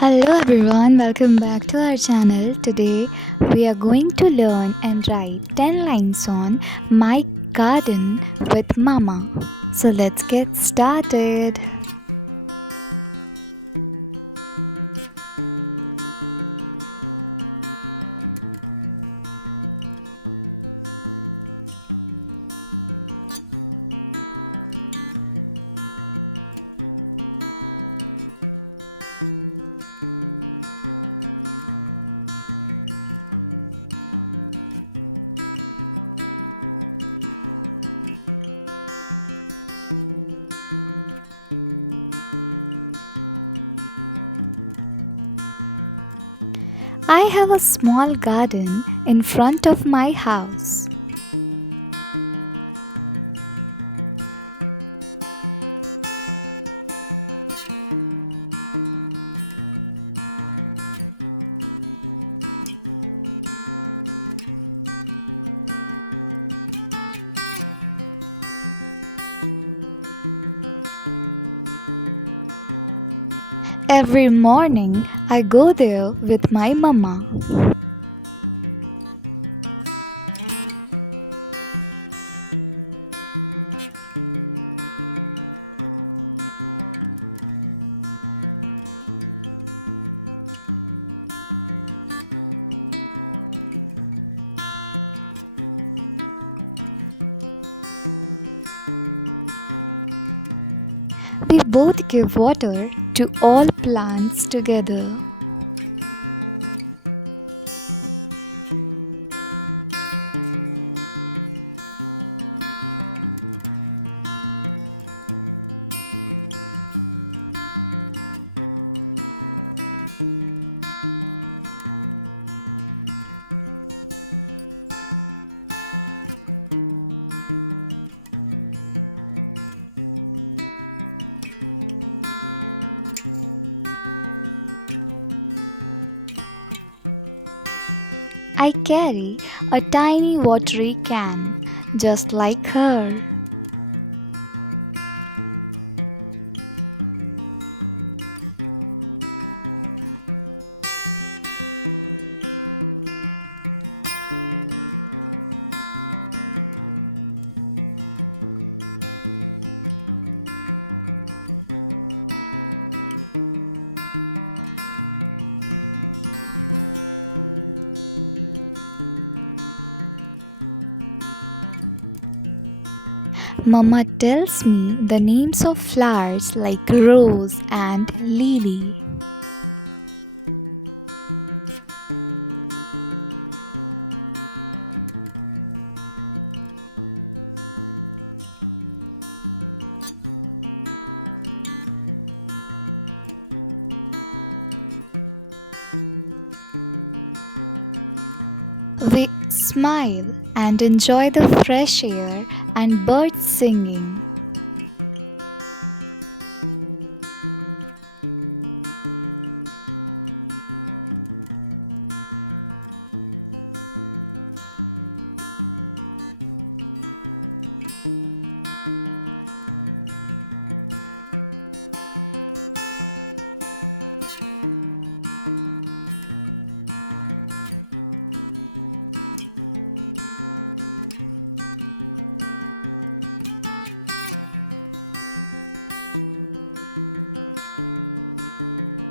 Hello everyone, welcome back to our channel. Today we are going to learn and write 10 lines on my garden with Mama. So let's get started. I have a small garden in front of my house. Every morning I go there with my mama. We both give water to all plants together. I carry a tiny watery can, just like her. Mama tells me the names of flowers like rose and lily. We smile and enjoy the fresh air and birds singing.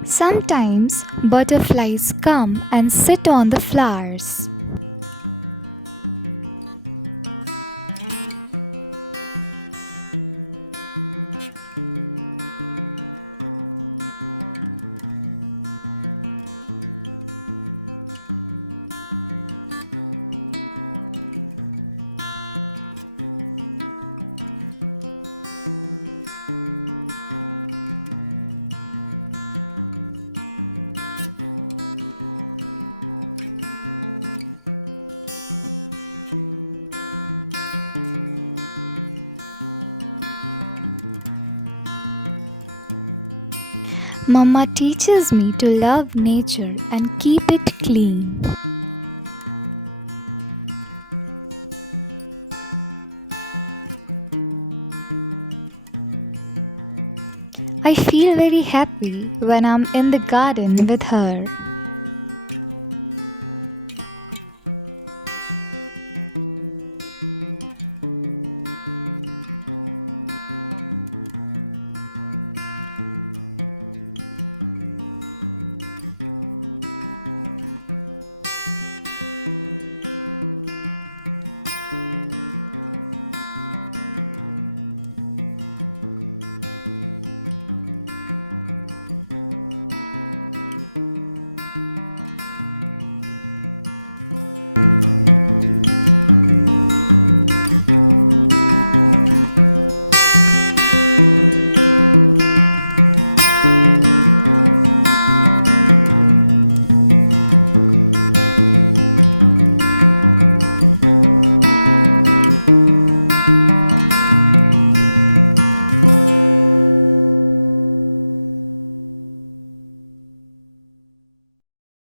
Sometimes butterflies come and sit on the flowers. Mama teaches me to love nature and keep it clean. I feel very happy when I'm in the garden with her.